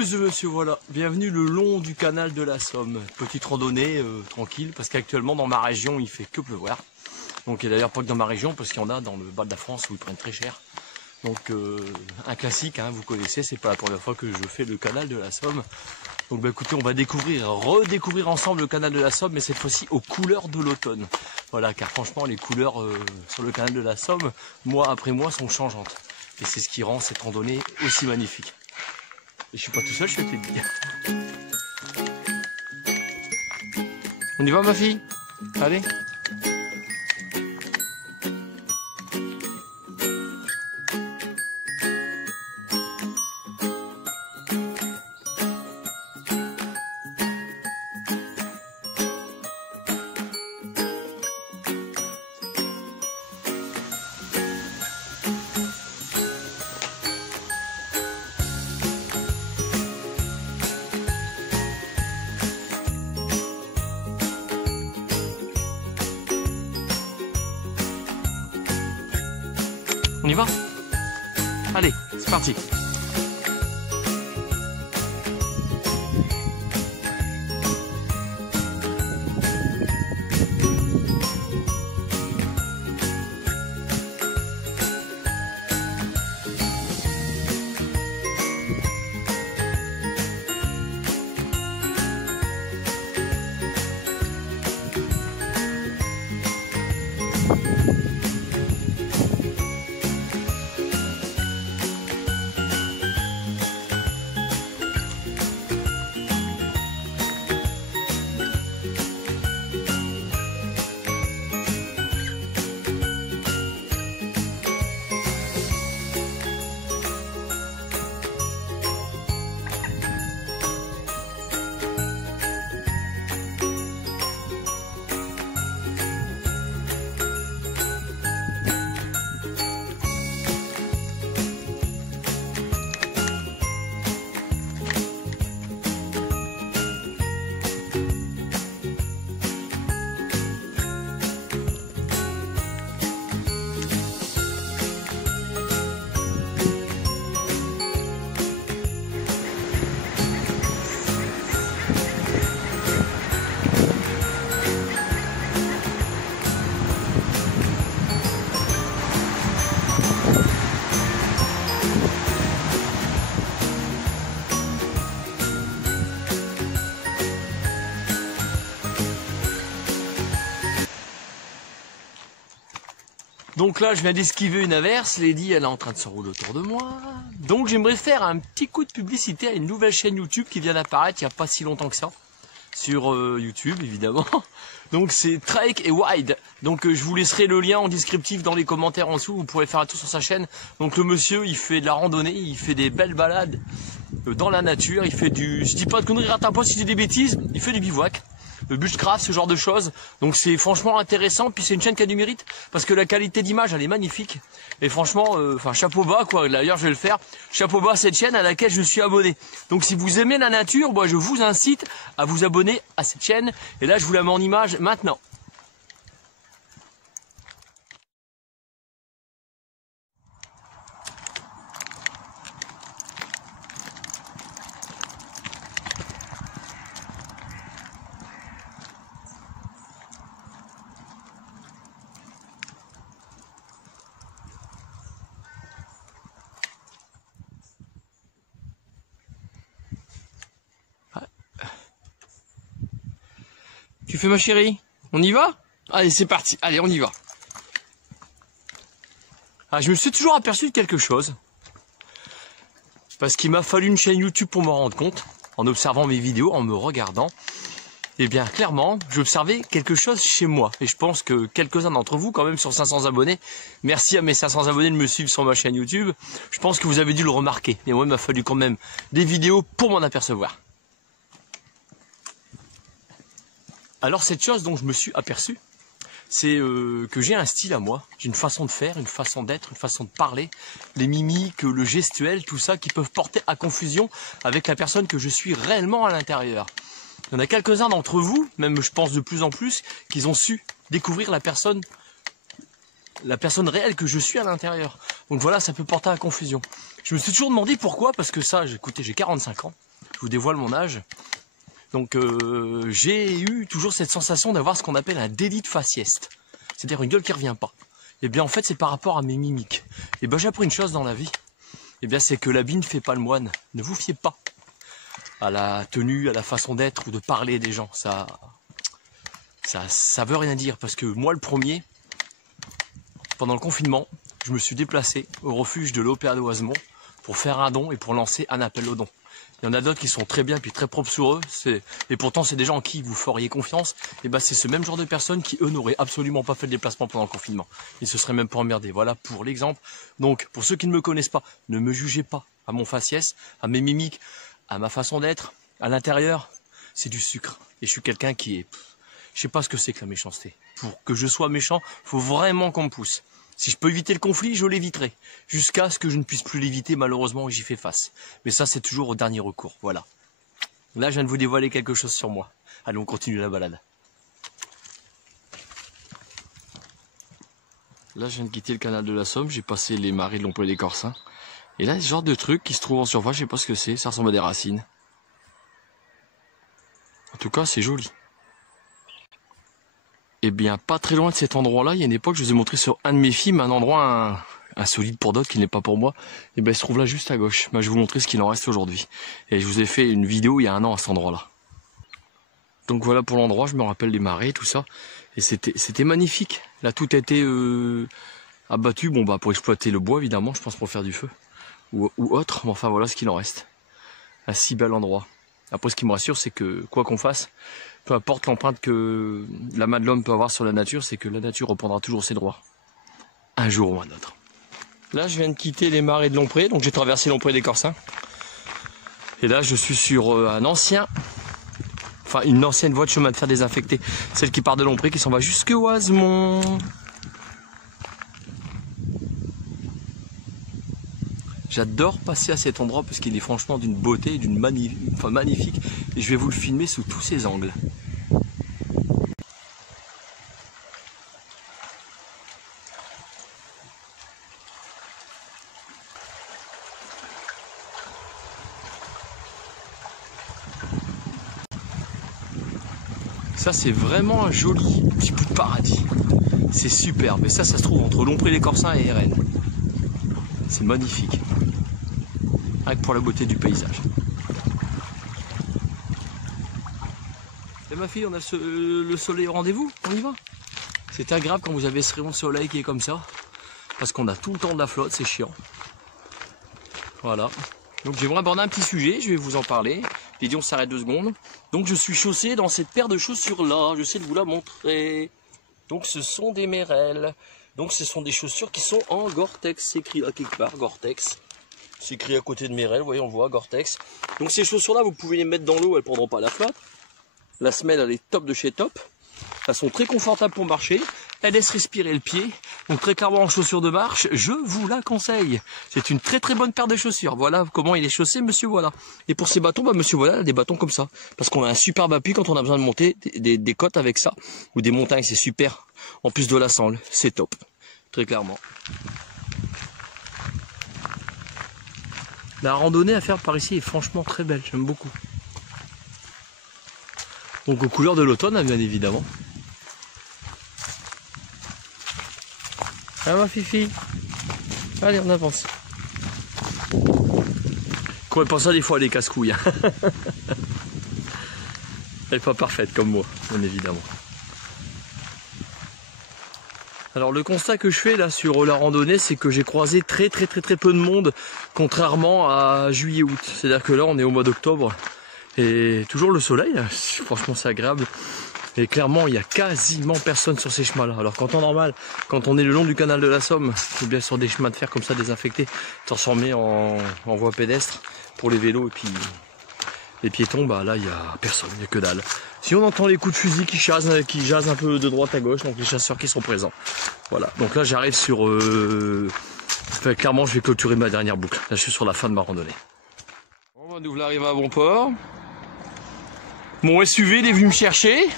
Monsieur, voilà, bienvenue le long du canal de la Somme. Petite randonnée tranquille, parce qu'actuellement dans ma région il fait que pleuvoir. Donc, et d'ailleurs pas que dans ma région, parce qu'il y en a dans le bas de la France où ils prennent très cher. Donc un classique, hein, vous connaissez, c'est pas la première fois que je fais le canal de la Somme. Donc bah, écoutez, on va redécouvrir ensemble le canal de la Somme, mais cette fois-ci aux couleurs de l'automne. Voilà, car franchement les couleurs sur le canal de la Somme, mois après mois, sont changeantes. Et c'est ce qui rend cette randonnée aussi magnifique. Et je suis pas tout seul, je suis avec les billes. On y va ma fille? Allez. On y va? Allez, c'est parti. Donc là, je viens d'esquiver une averse. Lady, elle est en train de se rouler autour de moi. Donc j'aimerais faire un petit coup de publicité à une nouvelle chaîne YouTube qui vient d'apparaître il n'y a pas si longtemps que ça. Sur YouTube, évidemment. Donc c'est Trek et Wide. Donc je vous laisserai le lien en descriptif dans les commentaires en dessous. Vous pourrez faire un tour sur sa chaîne. Donc le monsieur, il fait de la randonnée, il fait des belles balades dans la nature. Il fait du... Je dis pas de conneries, rate un poste, si je dis des bêtises. Il fait du bivouac. Le bushcraft, ce genre de choses. Donc c'est franchement intéressant, puis c'est une chaîne qui a du mérite parce que la qualité d'image elle est magnifique. Et franchement, chapeau bas quoi. D'ailleurs je vais le faire. Chapeau bas à cette chaîne à laquelle je suis abonné. Donc si vous aimez la nature, moi je vous incite à vous abonner à cette chaîne. Et là je vous la mets en image maintenant. Tu fais ma chérie? On y va? Allez, c'est parti. Allez, on y va. Ah, je me suis toujours aperçu de quelque chose. Parce qu'il m'a fallu une chaîne YouTube pour m'en rendre compte. En observant mes vidéos, en me regardant. Eh bien, clairement, j'observais quelque chose chez moi. Et je pense que quelques-uns d'entre vous, quand même, sur 500 abonnés, merci à mes 500 abonnés de me suivre sur ma chaîne YouTube. Je pense que vous avez dû le remarquer. Et moi, il m'a fallu quand même des vidéos pour m'en apercevoir. Alors cette chose dont je me suis aperçu, c'est que j'ai un style à moi, j'ai une façon de faire, une façon d'être, une façon de parler, les mimiques, le gestuel, tout ça qui peuvent porter à confusion avec la personne que je suis réellement à l'intérieur. Il y en a quelques-uns d'entre vous, même je pense de plus en plus, qui ont su découvrir la personne réelle que je suis à l'intérieur. Donc voilà, ça peut porter à confusion. Je me suis toujours demandé pourquoi, parce que ça, écoutez, j'ai 45 ans. vous dévoile mon âge. Donc j'ai eu toujours cette sensation d'avoir ce qu'on appelle un délit de faciès. C'est-à-dire une gueule qui revient pas. Et bien en fait c'est par rapport à mes mimiques. Et bien j'ai appris une chose dans la vie. Et bien c'est que l'habit ne fait pas le moine. Ne vous fiez pas à la tenue, à la façon d'être ou de parler des gens. Ça veut rien dire. Parce que moi le premier, pendant le confinement, je me suis déplacé au refuge de l'Opéra de Oisemont pour faire un don et pour lancer un appel au don. Il y en a d'autres qui sont très bien puis très propres sur eux. Et pourtant c'est des gens en qui vous feriez confiance. Et ben c'est ce même genre de personnes qui eux n'auraient absolument pas fait le déplacement pendant le confinement. Ils se seraient même pas emmerdés. Voilà pour l'exemple. Donc pour ceux qui ne me connaissent pas, ne me jugez pas à mon faciès, à mes mimiques, à ma façon d'être. À l'intérieur, c'est du sucre. Et je suis quelqu'un qui est... Je sais pas ce que c'est que la méchanceté. Pour que je sois méchant, faut vraiment qu'on me pousse. Si je peux éviter le conflit, je l'éviterai. Jusqu'à ce que je ne puisse plus l'éviter, malheureusement, et j'y fais face. Mais ça, c'est toujours au dernier recours. Voilà. Là, je viens de vous dévoiler quelque chose sur moi. Allez, on continue la balade. Là, je viens de quitter le canal de la Somme. J'ai passé les marais de Lompré des Corsins. Et là, ce genre de truc qui se trouve en surface, je sais pas ce que c'est. Ça ressemble à des racines. En tout cas, c'est joli. Eh bien, pas très loin de cet endroit-là, il y a une époque, je vous ai montré sur un de mes films, un endroit insolite pour d'autres, qui n'est pas pour moi. Et ben, il se trouve là juste à gauche. Ben, je vais vous montrer ce qu'il en reste aujourd'hui. Et je vous ai fait une vidéo il y a un an à cet endroit-là. Donc voilà pour l'endroit, je me rappelle des marais, tout ça. Et c'était magnifique. Là, tout a été abattu, bon bah pour exploiter le bois évidemment, je pense pour faire du feu. Ou autre, mais enfin voilà ce qu'il en reste. Un si bel endroit. Après, ce qui me rassure, c'est que quoi qu'on fasse, peu importe l'empreinte que la main de l'homme peut avoir sur la nature, c'est que la nature reprendra toujours ses droits. Un jour ou un autre. Là, je viens de quitter les marais de Lompré, donc j'ai traversé Lompré des Corsins. Et là, je suis sur une ancienne voie de chemin de fer désinfectée. Celle qui part de Lompré, qui s'en va jusqu'à Oisemont. J'adore passer à cet endroit parce qu'il est franchement d'une beauté, magnifique. Et je vais vous le filmer sous tous ses angles. Ça c'est vraiment un joli petit bout de paradis. C'est superbe. Et ça se trouve entre Lompré les Corsins et Rennes. C'est magnifique. Rien que pour la beauté du paysage. Et ma fille, on a le soleil au rendez-vous, on y va. C'est agréable quand vous avez ce rayon de soleil qui est comme ça. Parce qu'on a tout le temps de la flotte, c'est chiant. Voilà. Donc j'aimerais aborder un petit sujet, je vais vous en parler. J'ai dit on s'arrête 2 secondes. Donc je suis chaussé dans cette paire de chaussures là, je sais de vous la montrer. Donc ce sont des Merrell. Donc ce sont des chaussures qui sont en Gore-Tex, c'est écrit là quelque part, Gore-Tex. C'est écrit à côté de Merrell, vous voyez on voit Gore-Tex. Donc ces chaussures là vous pouvez les mettre dans l'eau, elles ne prendront pas la flotte. La semelle elle est top de chez top. Elles sont très confortables pour marcher. Elles laissent respirer le pied. Donc très clairement en chaussures de marche, je vous la conseille. C'est une très très bonne paire de chaussures. Voilà comment il est chaussé, monsieur voilà. Et pour ces bâtons, bah monsieur voilà, il a des bâtons comme ça. Parce qu'on a un superbe appui quand on a besoin de monter des côtes avec ça. Ou des montagnes, c'est super. En plus de la sangle, c'est top. Très clairement. La randonnée à faire par ici est franchement très belle, j'aime beaucoup. Donc aux couleurs de l'automne, bien évidemment. Ah ma fifi. Allez, on avance. Qu'on pense ça des fois les casse-couilles. Elle n'est pas parfaite comme moi, bien évidemment. Alors le constat que je fais là sur la randonnée, c'est que j'ai croisé très peu de monde, contrairement à juillet-août. C'est-à-dire que là on est au mois d'octobre et toujours le soleil, franchement c'est agréable. Et clairement il y a quasiment personne sur ces chemins là. Alors qu'en temps normal, quand on est le long du canal de la Somme, ou bien sur des chemins de fer comme ça désinfectés, transformés en voie pédestre pour les vélos et puis les piétons, bah là il n'y a personne, il n'y a que dalle. Si on entend les coups de fusil qui jasent un peu de droite à gauche, donc les chasseurs qui sont présents. Voilà, donc là j'arrive sur... Enfin, clairement je vais clôturer ma dernière boucle. Là je suis sur la fin de ma randonnée. Bon bah nous voilà arrivés à bon port. Mon SUV il est venu me chercher.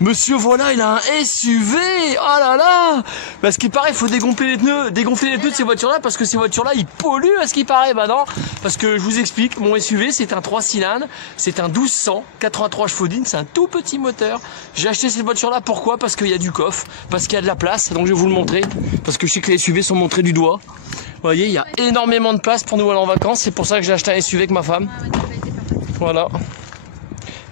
Monsieur, voilà, il a un SUV. Oh là là. Parce qu'il paraît, il faut dégonfler les pneus de ces voitures-là, parce que ces voitures-là, ils polluent, à ce qu'il paraît. Bah non, parce que je vous explique, mon SUV, c'est un 3 cylindres, c'est un 1200, 83 chevaux d'In, c'est un tout petit moteur. J'ai acheté cette voiture-là, pourquoi? Parce qu'il y a du coffre, parce qu'il y a de la place, donc je vais vous le montrer, parce que je sais que les SUV sont montrés du doigt. Vous voyez, il y a énormément de place pour nous aller en vacances, c'est pour ça que j'ai acheté un SUV avec ma femme. Voilà.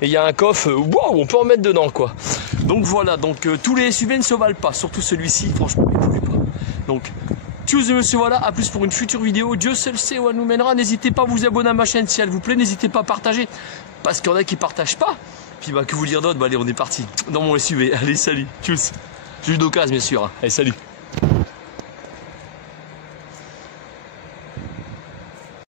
Et il y a un coffre, wow, on peut en mettre dedans, quoi. Donc voilà, donc tous les SUV ne se valent pas, surtout celui-ci, franchement, il ne pollue pas. Donc, tchuss monsieur, voilà, à plus pour une future vidéo. Dieu seul sait où elle nous mènera. N'hésitez pas à vous abonner à ma chaîne si elle vous plaît, n'hésitez pas à partager, parce qu'il y en a qui partagent pas. Puis bah, que vous dire d'autre, bah allez, on est parti dans mon SUV. Allez, salut, tchuss. J'ai eu d'occasion, bien sûr. Allez, salut.